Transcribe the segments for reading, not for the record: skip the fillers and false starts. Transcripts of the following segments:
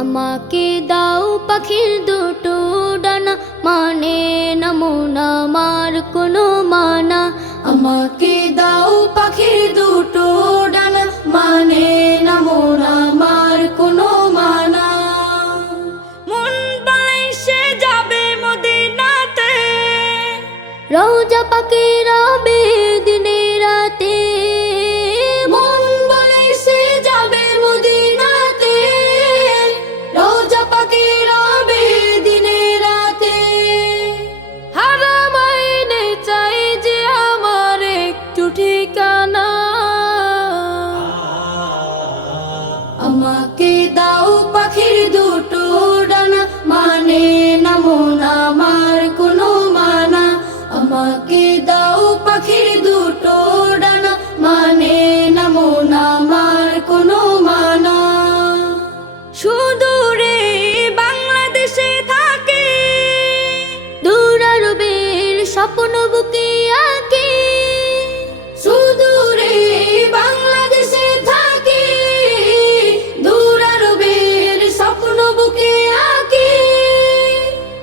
আমাকে দাও পাখির দুটো ডানা, মানে না মন আমার কোনো মানা। আমাকে দাও পাখির দুটো ডানা, মানে না মন আমার কোনো মানা। মন বলে সে যাবে মদিনাতে, রওজা পাকে রবে দিনে রাতে। মন বলে সে যাবে মদিনাতে, রওজা পাকে রবে দিনে রাতে। হারাম আইনে চাই যে আমার একটু ঠিকানা। আমাকে দাও পাখির দুটো ডানা, মানে না মন আমার কোনো মানা। আমাকে দাও পাখির দুটো ডানা, মানে না মন আমার কোনো মানা। সুদূরে বাংলাদেশে থাকে, দূর আরবের স্বপ্ন বুকে আঁকে। সুদূরে বাংলাদেশে থাকে, দূর আরবের স্বপ্ন বুকে আঁকে।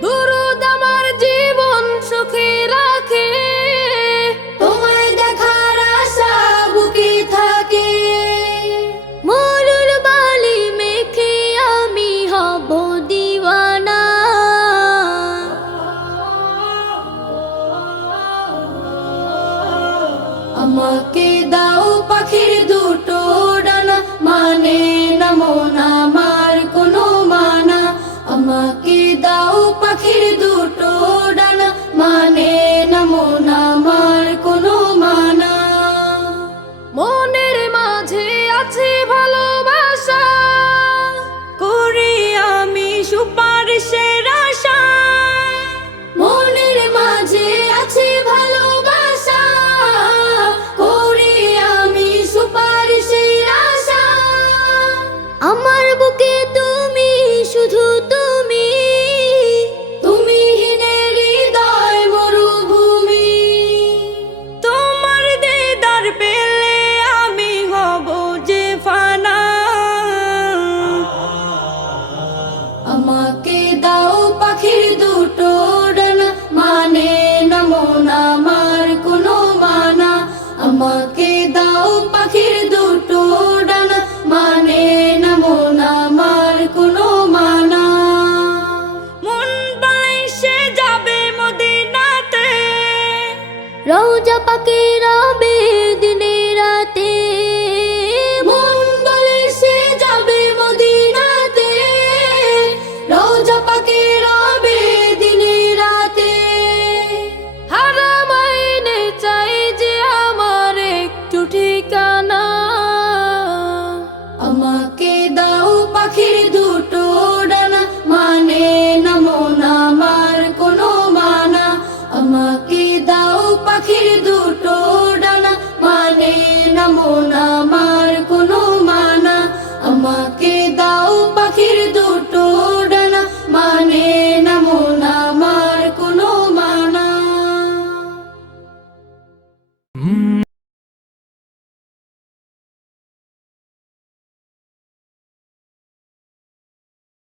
দুরুদ আমার জীবন সুখে রাখে, তোমায় দেখার আশা বুকে থাকে। মরুর বালি মেখে আমি হব দিওয়ানা। আমাকে দাও পাখির দুটো ডানা, মানে না মন আমার কোনো মানা। আমাকে দাও পাখির দুটো ডানা, মানে না মন আমার কোনো মানা। মনের মাঝে আছে ভালোবাসা, করি আমি সুপারিশের আশা। মনের মাঝে আছে ভালোবাসা, করি আমি সুপারিশের আশা। আমার বুকে